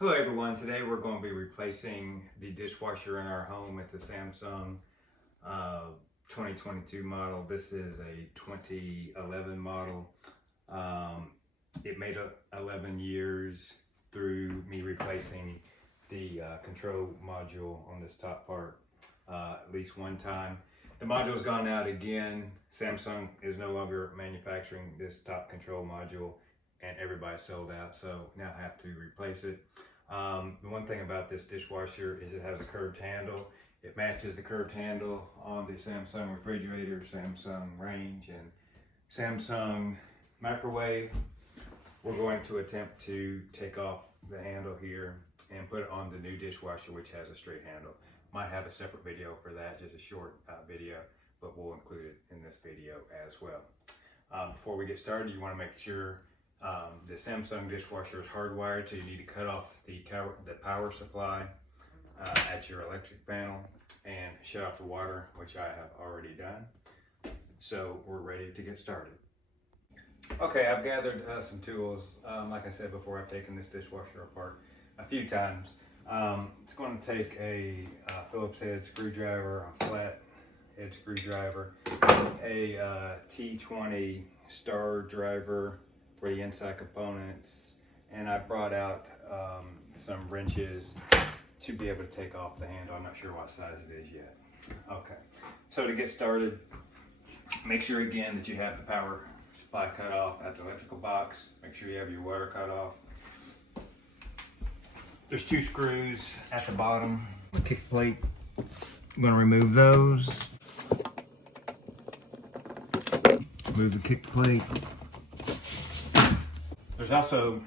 Hello everyone, today we're going to be replacing the dishwasher in our home. It's a Samsung 2022 model. This is a 2011 model. It made 11 years through me replacing the control module on this top part at least one time. The module's gone out again. Samsung is no longer manufacturing this top control module and everybody sold out, so now I have to replace it. The one thing about this dishwasher is it has a curved handle. It matches the curved handle on the Samsung refrigerator, Samsung range, and Samsung microwave. We're going to attempt to take off the handle here and put it on the new dishwasher, which has a straight handle. Might have a separate video for that, just a short video, but we'll include it in this video as well. Before we get started, you want to make sure the Samsung dishwasher is hardwired, so you need to cut off the power supply at your electric panel and shut off the water, which I have already done. So we're ready to get started. Okay, I've gathered some tools. Like I said before, I've taken this dishwasher apart a few times. It's going to take a Phillips head screwdriver, a flat head screwdriver, a T20 star driver for the inside components, and I brought out some wrenches to be able to take off the handle. I'm not sure what size it is yet. Okay, so to get started, make sure again that you have the power supply cut off at the electrical box. Make sure you have your water cut off. There's two screws at the bottom, a kick plate. I'm going to remove those. Remove the kick plate. There's also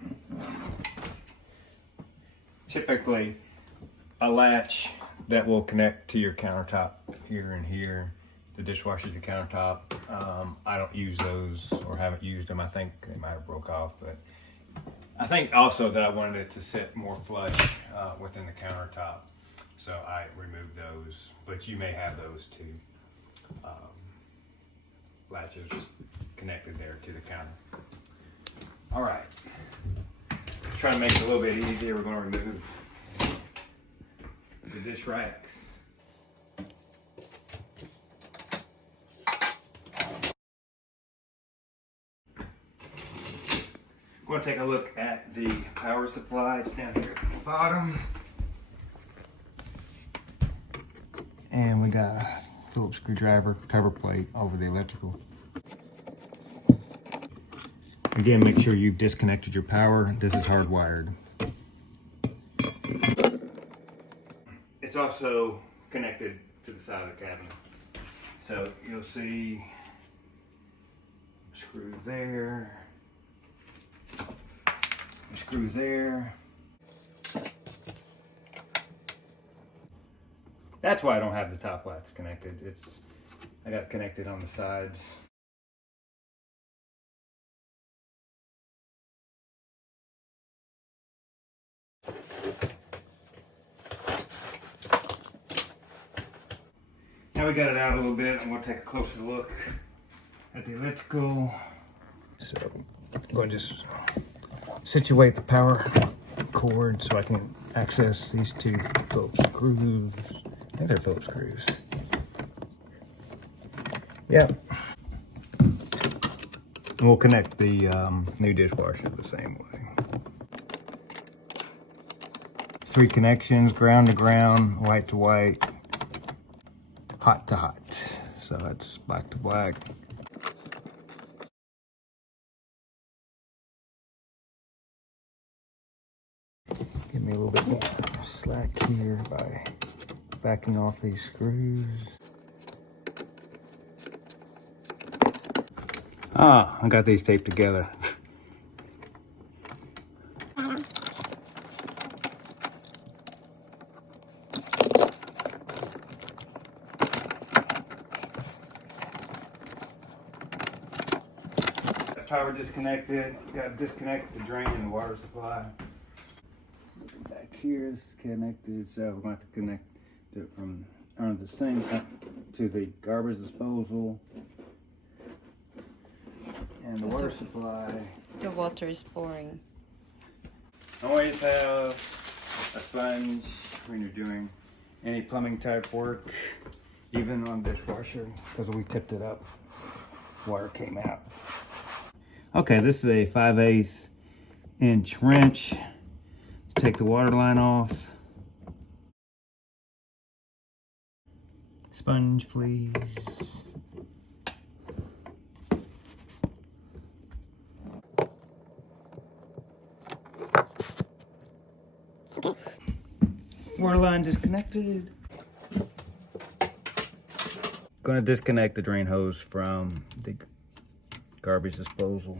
typically a latch that will connect to your countertop here and here. The dishwasher to the countertop. I don't use those or haven't used them. I think they might have broke off, but I think also that I wanted it to sit more flush within the countertop. So I removed those, but you may have those two latches connected there to the counter. All right, try to make it a little bit easier. We're going to remove the dish racks. I'm going to take a look at the power supply. It's down here at the bottom. And we got a Phillips screwdriver cover plate over the electrical. Again, make sure you've disconnected your power. This is hardwired. It's also connected to the side of the cabinet. So you'll see a screw there, a screw there. That's why I don't have the top lights connected. I got it connected on the sides. Now we got it out a little bit, I'm going to take a closer look at the electrical. So I'm going to just situate the power cord so I can access these two Phillips screws. I think they're Phillips screws. Yep. And we'll connect the new dishwasher the same way. 3 connections, ground to ground, white to white, hot to hot. So that's black to black. Give me a little bit more slack here by backing off these screws. I got these taped together. Power disconnected. You got to disconnect the drain and the water supply. Back here is connected, so we're going to have to connect it from the sink to the garbage disposal. And the water supply. The water is pouring. Always have a sponge when you're doing any plumbing type work, even on dishwasher, because we tipped it up, water came out. Okay, this is a 5/8 inch wrench. Let's take the water line off. Sponge, please. Water line disconnected. Going to disconnect the drain hose from the garbage disposal.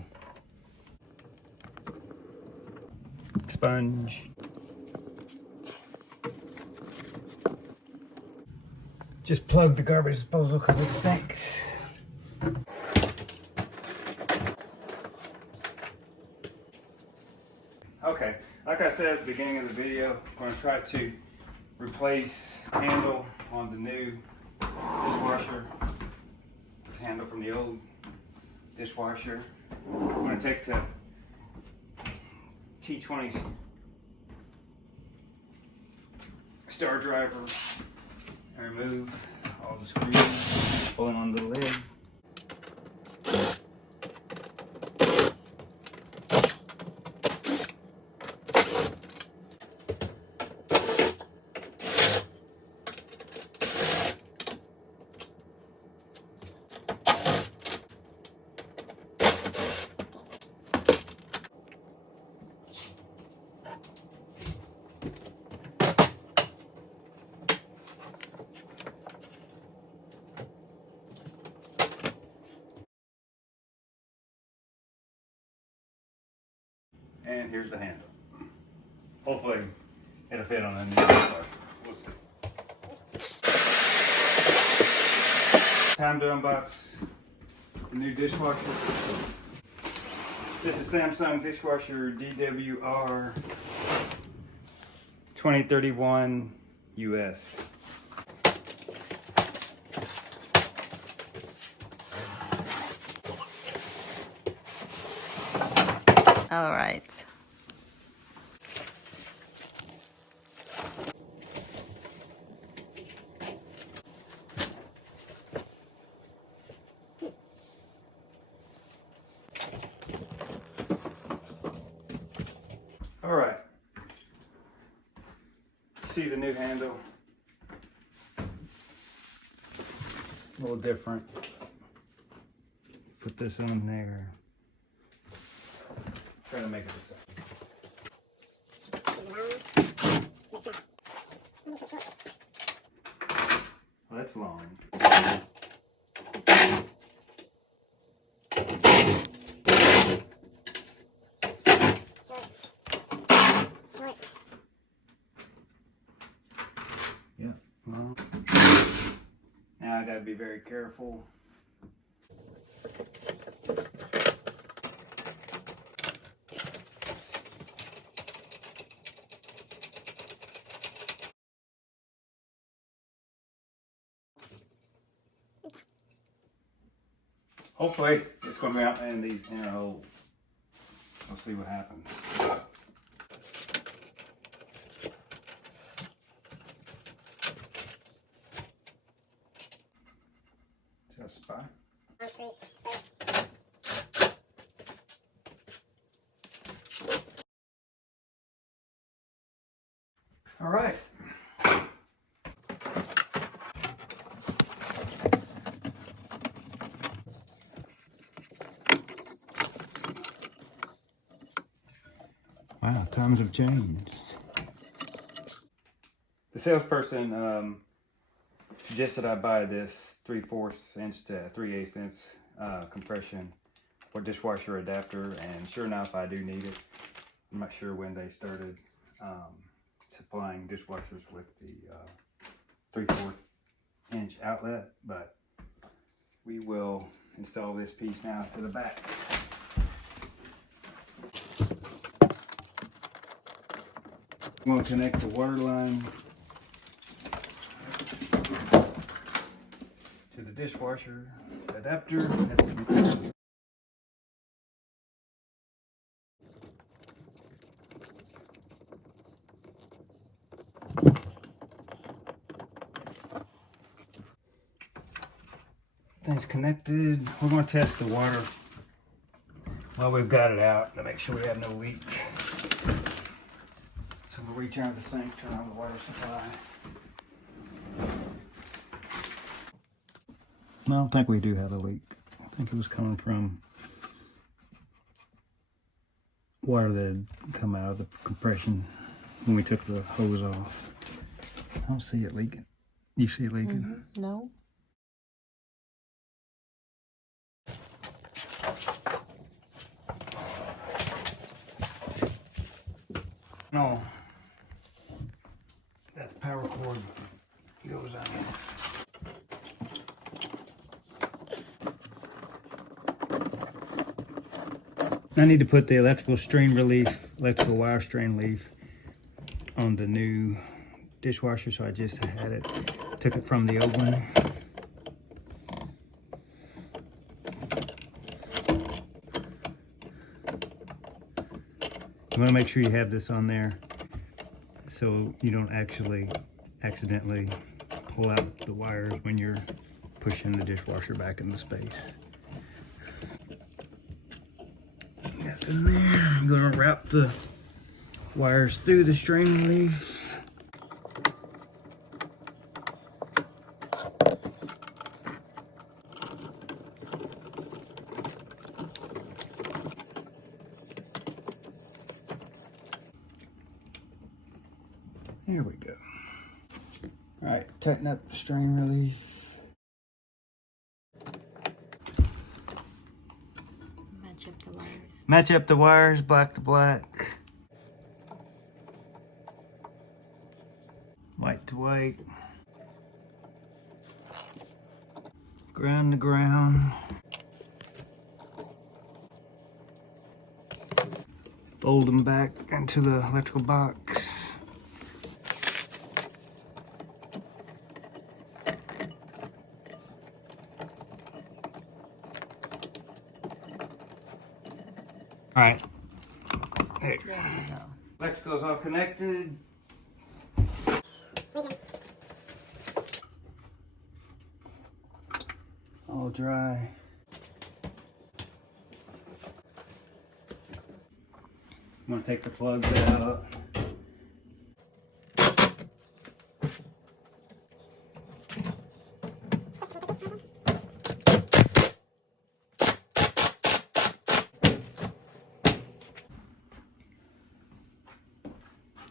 Sponge. Just plug the garbage disposal because it stinks. Okay, like I said at the beginning of the video, I'm going to try to replace handle on the new dishwasher, handle from the old dishwasher. I'm going to take the T20 star driver and remove all the screws, pulling on the lid. And here's the handle. Hopefully it'll fit on the new dishwasher. We'll see. Time to unbox the new dishwasher. This is Samsung dishwasher DWR 2031 US. All right. All right. See the new handle? A little different. Put this on there. Try to make it the same. Well, that's long. Yeah. Well, now I gotta be very careful. Hopefully it's going to be out in these inner holes. We'll see what happens. Just spot. All right. Wow, times have changed. The salesperson suggested I buy this 3/4 inch to 3/8 inch compression or dishwasher adapter, and sure enough, I do need it. I'm not sure when they started supplying dishwashers with the 3/4 inch outlet, but we will install this piece now to the back. I'm going to connect the water line to the dishwasher adapter. Everything's connected. We're going to test the water while we've got it out to make sure we have no leak. So we'll reach out the sink, turn on the water supply. I don't think we do have a leak. I think it was coming from water that had come out of the compression when we took the hose off. I don't see it leaking. You see it leaking? No. No. That power cord goes out. I need to put the electrical wire strain relief on the new dishwasher, so I just had it, took it from the old one. You want to make sure you have this on there so you don't actually accidentally pull out the wires when you're pushing the dishwasher back into space. Got in there. I'm going to wrap the wires through the strain relief. Here we go. All right, tighten up the strain relief. Match up the wires. Match up the wires, black to black. White to white. Ground to ground. Fold them back into the electrical box. All right. There we go. Electrical's all connected. All dry. I'm gonna take the plugs out.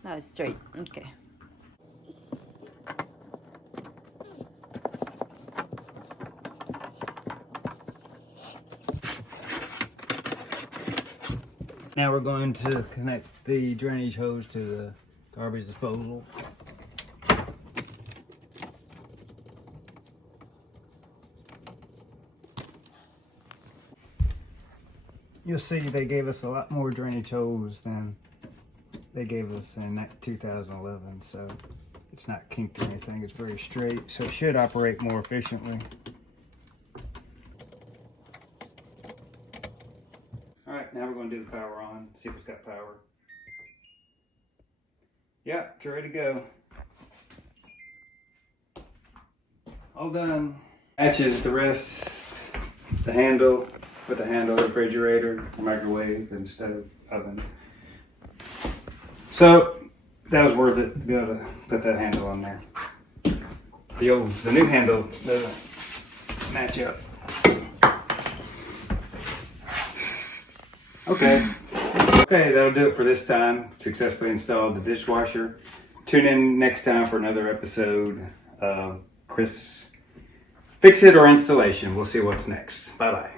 Now it's straight. Okay. Now we're going to connect the drainage hose to the garbage disposal. You'll see they gave us a lot more drainage hose than they gave us in 2011, so it's not kinked or anything. It's very straight, so it should operate more efficiently. All right, now we're going to do the power on, see if it's got power. Yeah, it's ready to go. All done. Matches the rest, the handle, with the handle, refrigerator, the microwave instead of oven. So that was worth it to be able to put that handle on there. The new handle doesn't match up. Okay, that'll do it for this time. Successfully installed the dishwasher. Tune in next time for another episode of Chris Fix It or Installation. We'll see what's next. Bye-bye.